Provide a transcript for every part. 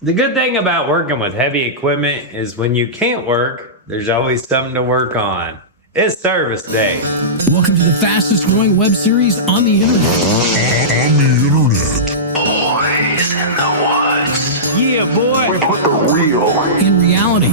The good thing about working with heavy equipment is when you can't work, there's always something to work on. It's service day. Welcome to the fastest growing web series on the internet. Boys in the woods. Yeah, boy. We put the real In reality.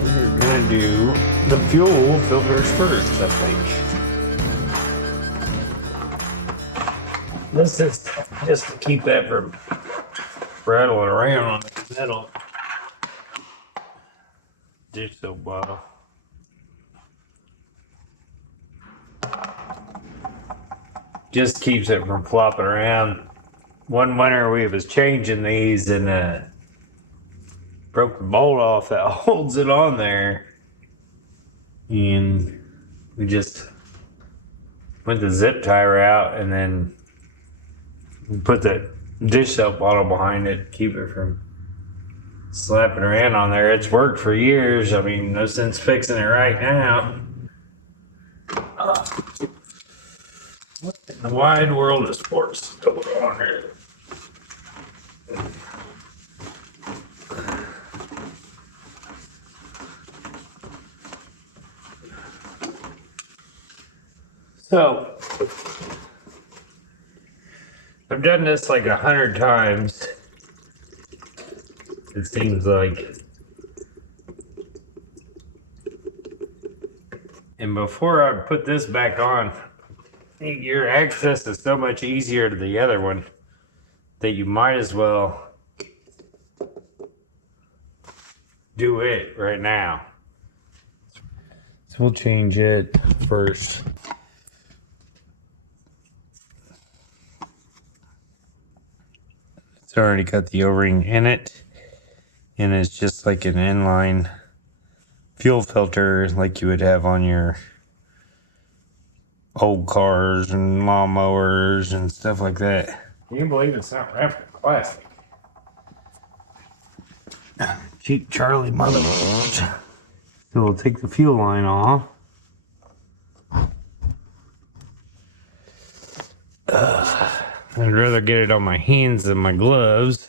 We're gonna do the fuel filters first, I think. This is just to keep that from rattling around on the metal. Dish soap bottle. Just keeps it from flopping around. One winter we was changing these and broke the bolt off that holds it on there, and we just went the zip tie route and then put the dish soap bottle behind it to keep it from slapping around on there. It's worked for years. I mean, no sense fixing it right now. What in the wide world of sports is going on here? So, I've done this like 100 times. It seems like. And before I put this back on, your access is so much easier to the other one that you might as well do it right now. So we'll change it first. It's already got the O-ring in it, and it's just like an inline fuel filter like you would have on your old cars and lawnmowers and stuff like that. Can you believe it's not wrapped in plastic? Cheap Charlie mother. So we'll take the fuel line off. I'd rather get it on my hands than my gloves.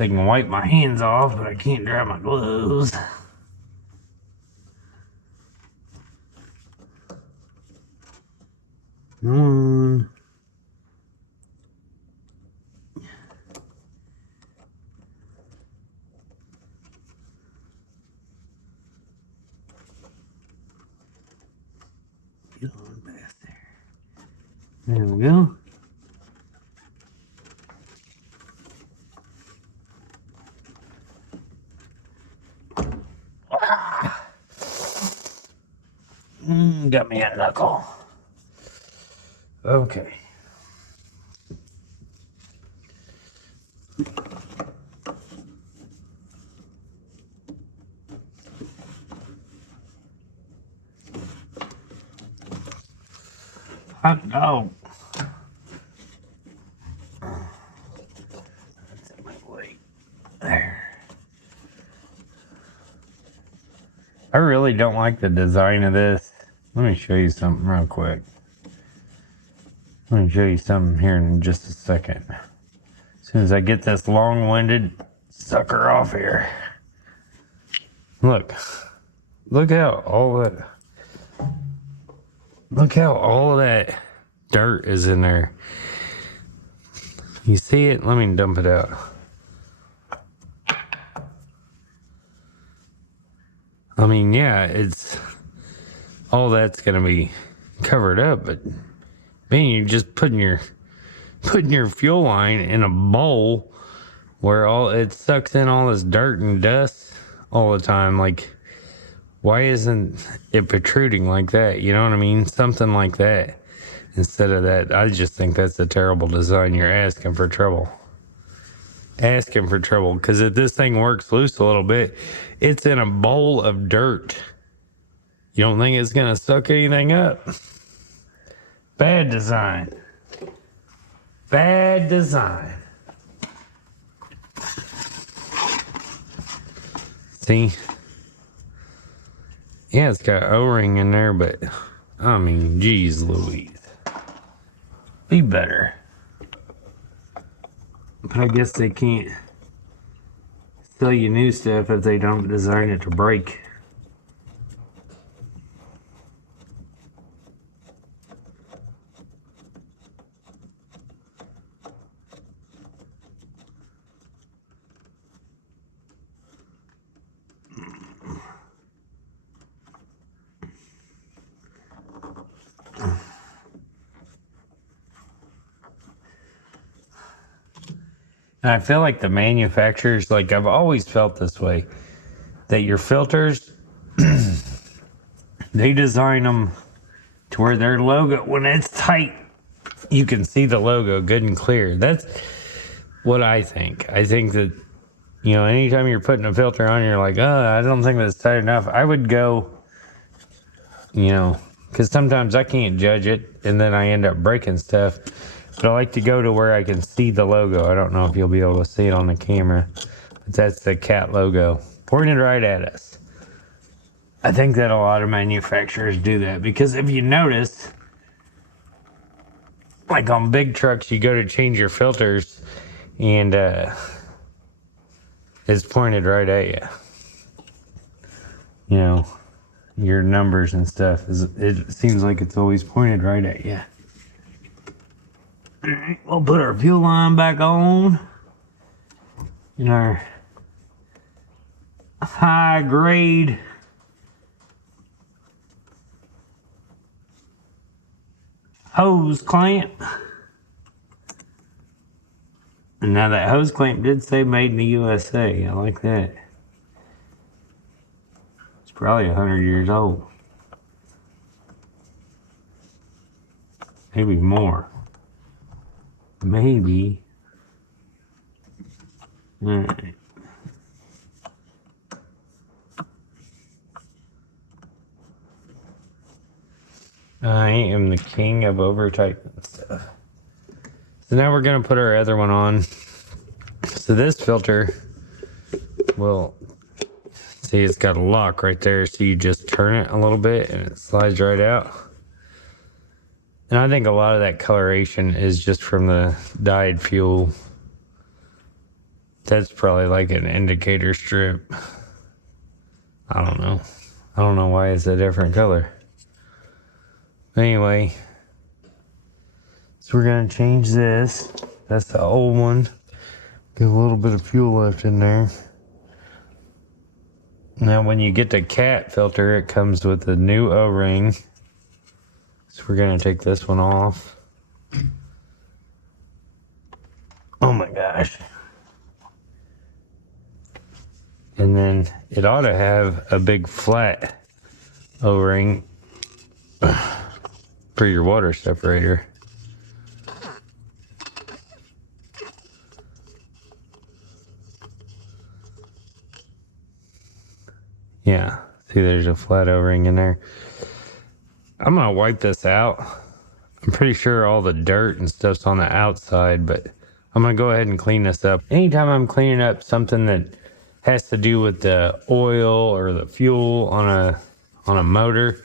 I can wipe my hands off, but I can't dry my gloves. Come on. Get on past there. There we go. Got me a knuckle. Okay. Hot dog. That's in my way. There. I really don't like the design of this. Let me show you something real quick. Let me show you something here in just a second. As soon as I get this long-winded sucker off here. Look how all of that dirt is in there. You see it? Let me dump it out. I mean, yeah, it's all that's gonna be covered up, but man, you're just putting your fuel line in a bowl where all it sucks in all this dirt and dust all the time. Like, why isn't it protruding like that? You know what I mean? Something like that instead of that. I just think that's a terrible design. You're asking for trouble. Because if this thing works loose a little bit, it's in a bowl of dirt. You don't think it's gonna suck anything up? Bad design. Bad design. See? Yeah, it's got O-ring in there, but I mean, geez Louise. Be better. But I guess they can't sell you new stuff if they don't design it to break. And I feel like the manufacturers, like I've always felt this way, that your filters, they design them to where their logo, when it's tight, you can see the logo good and clear. That's what I think. I think that, you know, anytime you're putting a filter on, you're like, oh, I don't think that's tight enough. I would go, you know, because sometimes I can't judge it and then I end up breaking stuff. But I like to go to where I can see the logo. I don't know if you'll be able to see it on the camera, but that's the cat logo pointed right at us. I think that a lot of manufacturers do that because if you notice, like on big trucks, you go to change your filters and it's pointed right at you. You know, your numbers and stuff, it seems like it's always pointed right at you. Alright, we'll put our fuel line back on in our high grade hose clamp. And now that hose clamp did say made in the USA. I like that. It's probably 100 years old. Maybe more. Maybe. Alright. I am the king of over-tightening stuff. So now we're going to put our other one on. So this filter will, see, it's got a lock right there. So you just turn it a little bit and it slides right out. And I think a lot of that coloration is just from the dyed fuel. That's probably like an indicator strip. I don't know. I don't know why it's a different color. Anyway, so we're going to change this. That's the old one. Get a little bit of fuel left in there. Now when you get the cat filter, it comes with a new O-ring. So we're going to take this one off. Oh my gosh. And then it ought to have a big flat O-ring for your water separator. Yeah, see there's a flat O-ring in there. I'm gonna wipe this out. I'm pretty sure all the dirt and stuff's on the outside, but I'm gonna go ahead and clean this up. Anytime I'm cleaning up something that has to do with the oil or the fuel on a motor,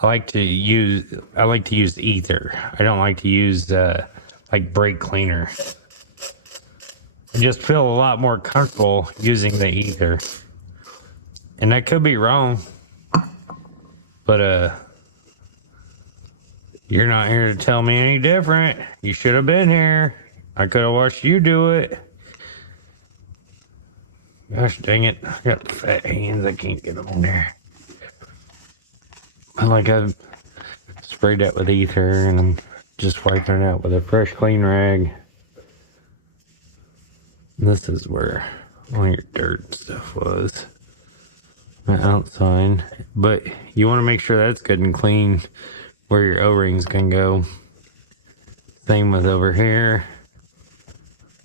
I like to use ether. I don't like to use like brake cleaner. I just feel a lot more comfortable using the ether. And I could be wrong, but you're not here to tell me any different. You should have been here. I could have watched you do it. Gosh dang it. I got fat hands. I can't get them on there. I've sprayed that with ether and I'm just wiping it out with a fresh clean rag. And this is where all your dirt and stuff was. The outside. But you want to make sure that's good and clean where your O-rings can go. Same with over here.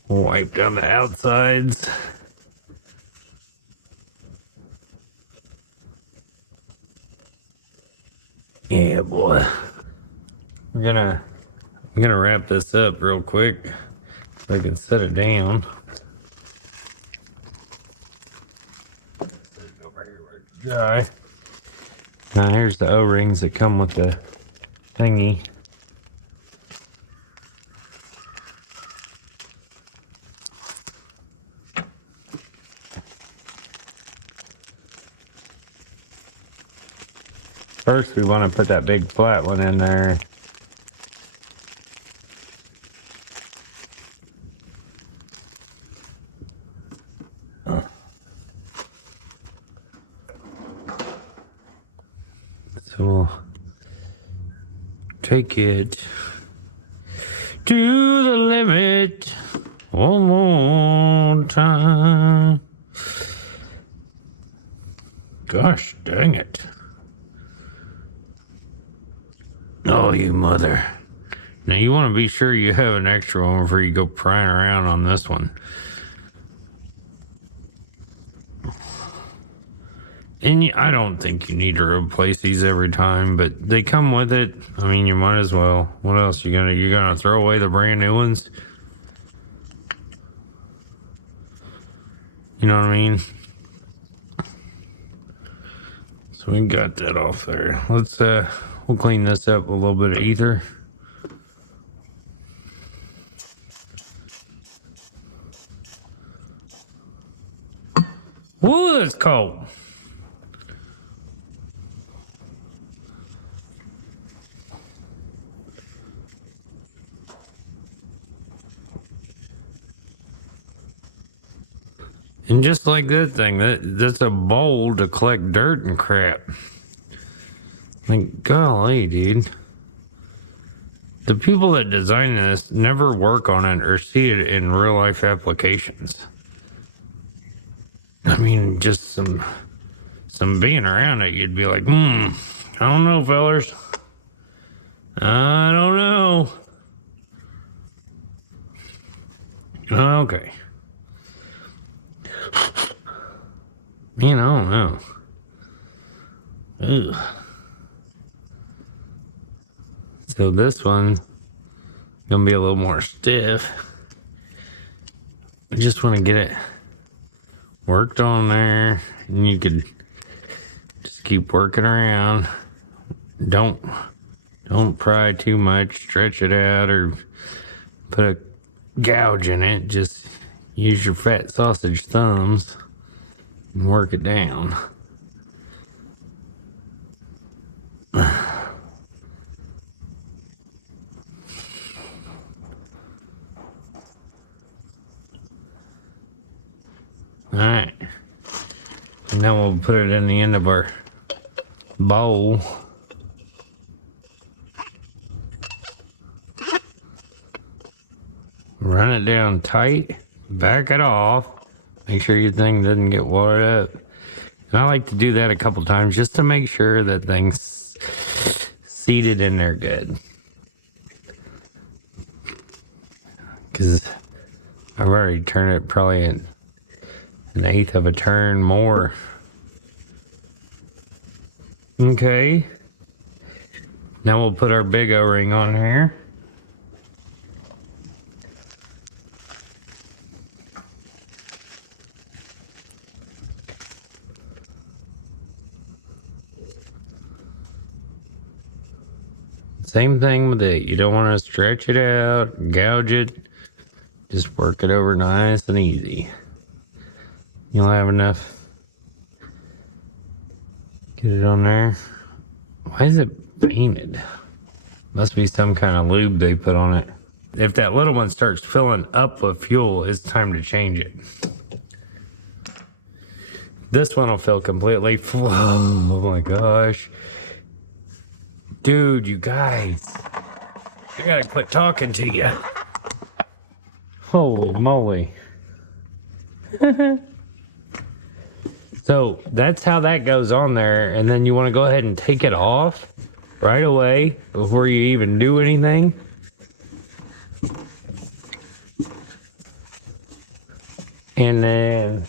We'll wipe down the outsides. Yeah, boy. I'm gonna wrap this up real quick so I can set it down. Dry. Now here's the O-rings that come with the thingy. First, we want to put that big flat one in there. So we'll take it to the limit one more time. Gosh dang it. Oh, you mother. Now you want to be sure you have an extra one before you go prying around on this one. And I don't think you need to replace these every time, but they come with it. I mean, you might as well. What else you're gonna throw away the brand new ones? You know what I mean? So we got that off there. Let's we'll clean this up with a little bit of ether. Woo, that's cold. And just like that thing, that's a bowl to collect dirt and crap. Like, golly, dude. The people that design this never work on it or see it in real life applications. I mean, just some being around it, you'd be like, I don't know, fellers. I don't know. Okay. Man, I don't know. Ugh. So this one gonna be a little more stiff. I just want to get it worked on there, and you could just keep working around. Don't pry too much, stretch it out, or put a gouge in it. Just use your fat sausage thumbs and work it down. Alright. And then we'll put it in the end of our bowl. Run it down tight. Back it off. Make sure your thing doesn't get watered up. And I like to do that a couple times just to make sure that thing's seated in there good. Because I've already turned it probably an eighth of a turn more. Okay. Now we'll put our big O-ring on here. Same thing with it. You don't want to stretch it out, gouge it. Just work it over nice and easy. You'll have enough. Get it on there. Why is it painted? Must be some kind of lube they put on it. If that little one starts filling up with fuel, it's time to change it. This one will fill completely full. Oh my gosh. Dude, you guys. I gotta quit talking to you. Holy moly. So that's how that goes on there. And then you want to go ahead and take it off right away before you even do anything. And then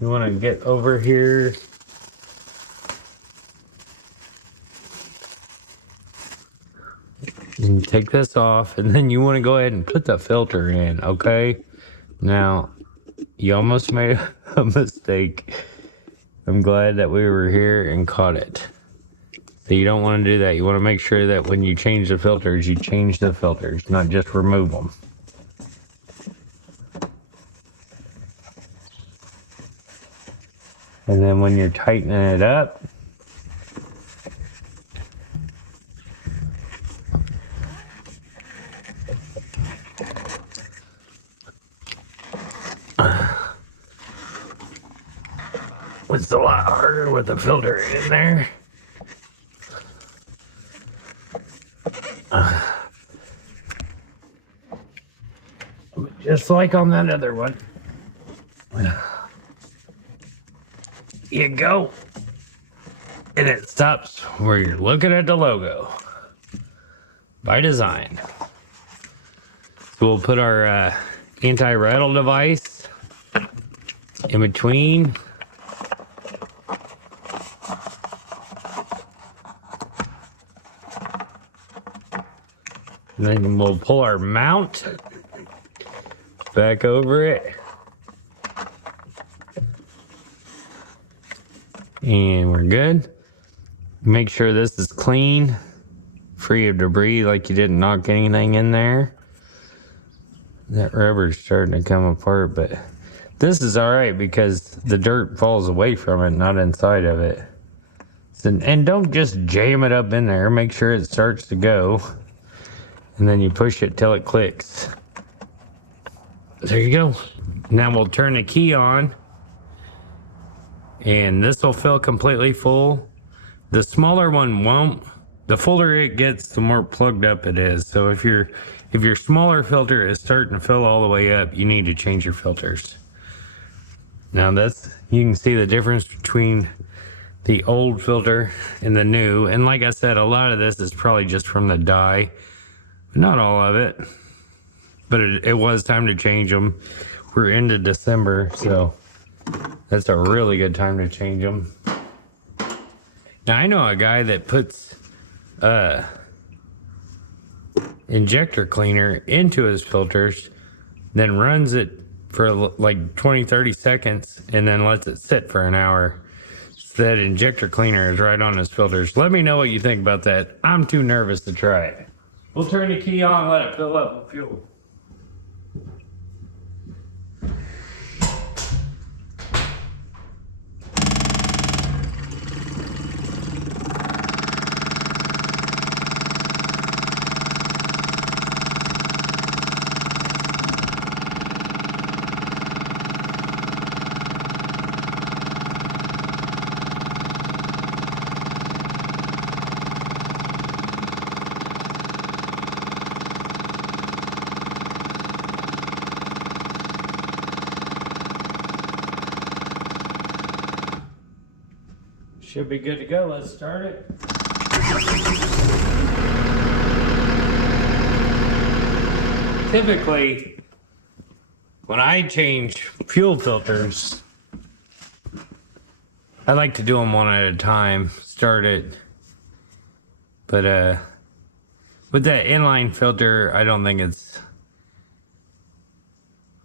you want to get over here And take this off, and then you want to go ahead and put the filter in, okay? Now, you almost made a mistake. I'm glad that we were here and caught it. So you don't want to do that. You want to make sure that when you change the filters, you change the filters, not just remove them. And then when you're tightening it up, it's a lot harder with the filter in there. Just like on that other one. You go. And it stops where you're looking at the logo. By design. So we'll put our anti-rattle device in between. And then we'll pull our mount back over it. And we're good. Make sure this is clean, free of debris, like you didn't knock anything in there. That rubber's starting to come apart, but this is all right because the dirt falls away from it, not inside of it. And don't just jam it up in there. Make sure it starts to go. And then you push it till it clicks. There you go. Now we'll turn the key on. And this will fill completely full. The smaller one won't. The fuller it gets, the more plugged up it is. So if your smaller filter is starting to fill all the way up, you need to change your filters. Now you can see the difference between the old filter and the new. And like I said, a lot of this is probably just from the dye. Not all of it. But it was time to change them. We're into December, so that's a really good time to change them. Now I know a guy that puts injector cleaner into his filters, then runs it for like 20-30 seconds and then lets it sit for an hour. So that injector cleaner is right on his filters. Let me know what you think about that. I'm too nervous to try it. We'll turn the key on, let it fill up with fuel. Should be good to go. Let's start it. Typically, when I change fuel filters, I like to do them one at a time. Start it. But with that inline filter, I don't think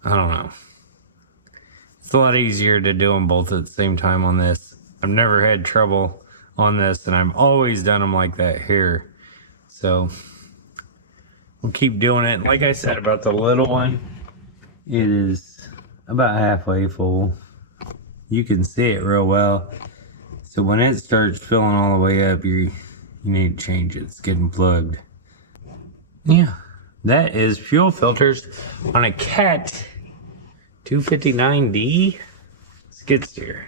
I don't know. It's a lot easier to do them both at the same time on this. I've never had trouble on this, and I've always done them like that here. So we'll keep doing it. Like I said about the little one, it is about halfway full. You can see it real well. So when it starts filling all the way up, you need to change it. It's getting plugged. Yeah, that is fuel filters on a Cat 259D skid steer.